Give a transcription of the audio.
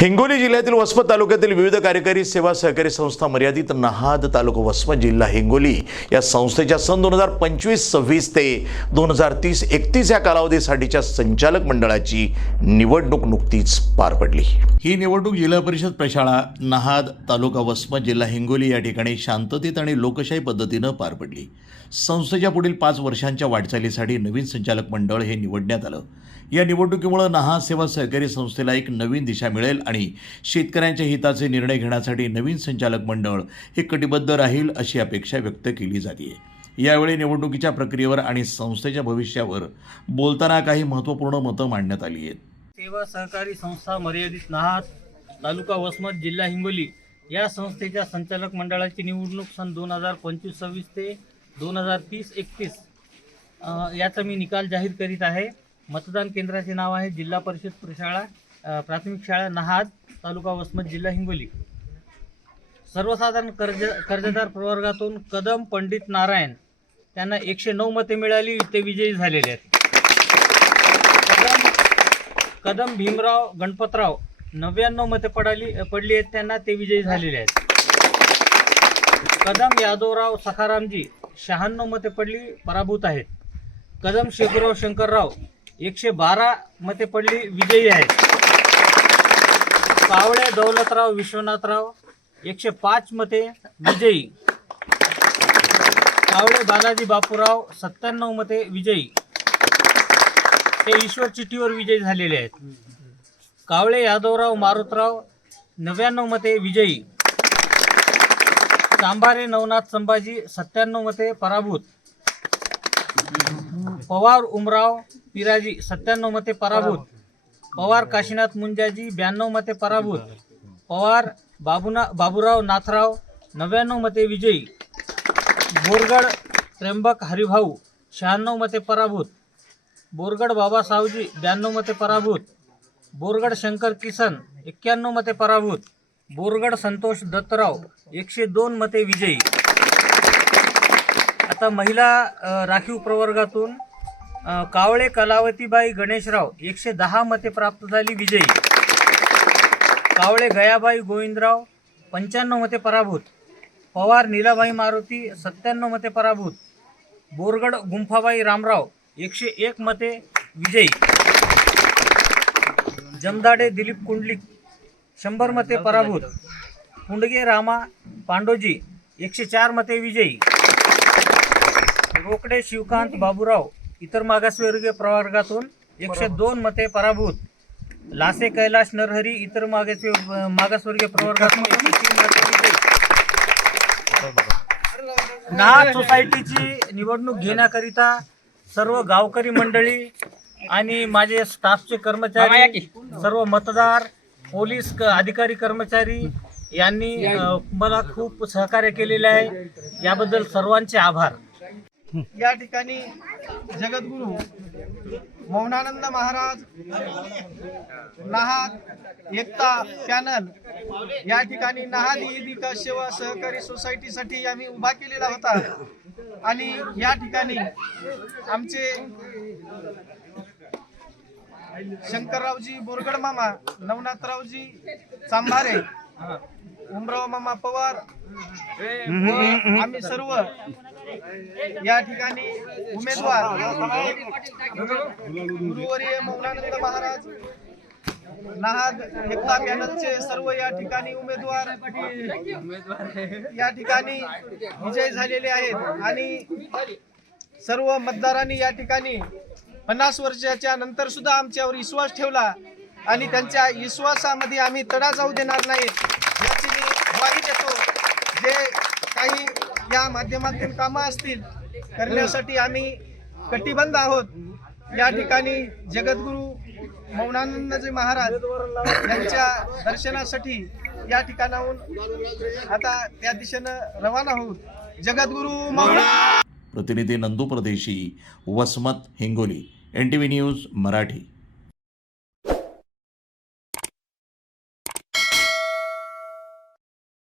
हिंगोली जिल्ह्यातील वसमत तालुक्यातील विविध कार्यकारी सेवा सहकारी संस्था मर्यादित नहाद तालुका वसमत जिल्हा हिंगोली या संस्थेच्या सन दोन हजार पंचवीस सव्वीस ते दोन हजार तीस एकतीस या कालावधीसाठीच्या संचालक मंडळाची निवडणूक नुकतीच पार पडली. ही निवडणूक जिल्हा परिषद प्रशाळा नहाद तालुका वसमत जिल्हा हिंगोली या ठिकाणी शांततेत आणि लोकशाही पद्धतीनं पार पडली. संस्थेच्या पुढील पाच वर्षांच्या वाटचालीसाठी नवीन संचालक मंडळ हे निवडण्यात आलं. या निवडणुकीमुळं नहाद सेवा सहकारी संस्थेला एक नवीन दिशा मिळेल आणि शेतकऱ्यांच्या हिताचे निर्णय घेण्यासाठी नवीन संचालक मंडळ हे कटिबद्ध राहील अशी अपेक्षा व्यक्त केली जाते यावेळी निवडणुकीच्या प्रक्रियेवर आणि संस्थेच्या भविष्यावर बोलताना काही महत्त्वपूर्ण मतं मांडण्यात आली आहेत. सेवा सहकारी संस्था मर्यादित नाहात तालुका वसमत जिल्हा हिंगोली. या संस्थेच्या संचालक मंडळाची निवडणूक सन दोन हजार पंचवीस सव्वीस ते दोन हजार तीस एकतीस. याचा मी निकाल जाहीर करीत आहे. मतदान केंद्राचे नाव आहे जिल्हा परिषद प्रशाळा. प्राथमिक शाळा नहाद तालुका वसमत जिल्हा हिंगोली. सर्वसाधारण कर्ज कर्जदार प्रवर्गातून कदम पंडित नारायण त्यांना एकशे नऊ मते मिळाली ते विजयी झालेले आहेत. कदम कदम भीमराव गणपतराव नव्याण्णव मते पडाली पडली आहेत त्यांना ते विजयी झालेले आहेत. कदम यादवराव सखारामजी शहाण्णव मते पडली पराभूत आहेत. कदम शेखुराव शंकरराव एकशे बारा मते पडली विजयी आहेत. कावळे दौलतराव विश्वनाथराव एकशे पाच मते विजयी. कावळे बालाजी बापूराव सत्त्याण्णव मते विजयी. ते ईश्वर चिठ्ठीवर विजयी झालेले आहेत. कावळे यादवराव मारुतराव नव्याण्णव मते विजयी. चांभारे नवनाथ संभाजी सत्त्याण्णव मते पराभूत. पवार उमराव पिराजी सत्त्याण्णव मते पराभूत. पवार काशीनाथ मुंजाजी ब्याण्णव मते पराभूत. पवार बाबुना बाबूराव नाथराव नव्याण्णव मते विजयी. बोरगड त्र्यंबक हरिभाऊ शहाण्णव मते पराभूत. बोरगड बाबा सावजी ब्याण्णव मते पराभूत. बोरगड शंकर किसन एक्क्याण्णव मते पराभूत. बोरगड संतोष दत्तराव एकशे दोन मते विजयी. आता महिला राखीव प्रवर्गातून कावळे कलावतीबाई गणेशराव एकशे दहा मते प्राप्त झाली विजयी. कावळे गयाबाई गोविंदराव पंच्याण्णव मते पराभूत. पवार नीलाबाई मारुती सत्त्याण्णव मते पराभूत. बोरगड गुंफाबाई रामराव एकशे एक मते विजयी. जमदाडे दिलीप कुंडलिक शंभर मते पराभूत. कुंडगे रामा पांडोजी एकशे चार मते विजयी. रोकडे शिवकांत बाबूराव इतर मागासवर्गीय प्रवर्गातून एकशे दोन मते पराभूत. लासे कैलास नरहरी इतर मागास मागासवर्गीय प्रवर्गातून एकशे तीन मते विजयी नाथ सोसायटीची निवडणूक घेण्याकरिता सर्व गावकरी मंडळी आणि माझे स्टाफचे कर्मचारी सर्व मतदार पोलीस क- अधिकारी कर्मचारी यांनी अ, मला खूप सहकार्य केलेले आहे. याबद्दल सर्वांचे आभार. या ठिकाणी जगद्गुरु मौनानंद महाराज नाहाद एकता पॅनल या ठिकाणी नाहाद ईदिका सेवा सहकारी सोसायटीसाठी आम्ही उभा केलेला होता. आणि या ठिकाणी आमचे शंकररावजी बोरगड मामा नवनाथरावजी चांभारे उमराव मामा पवार आम्ही सर्व या ठिकाणी उमेदवार गुरुवर्य मौलानंद महाराज नाहाद एकता पॅनलचे सर्व या ठिकाणी उमेदवार या ठिकाणी विजय झालेले आहेत आणि सर्व मतदारांनी या ठिकाणी पन्नास वर्षाच्या नंतर सुद्धा आमच्यावर विश्वास ठेवला आणि त्यांच्या विश्वासामध्ये आम्ही तडा जाऊ देणार नाही याची मी ग्वाही देतो. जे काही या माध्यमातून कामं असतील करण्यासाठी आम्ही कटिबंध आहोत. या ठिकाणी जगद्गुरु मौनानंदजी महाराज यांच्या दर्शनासाठी या ठिकाणाहून आता त्या दिशेनं रवाना होऊ जगद्गुरु मौना प्रतिनिधी Nandu Pradeshi Vasmat Hingoli N T V news Marathi.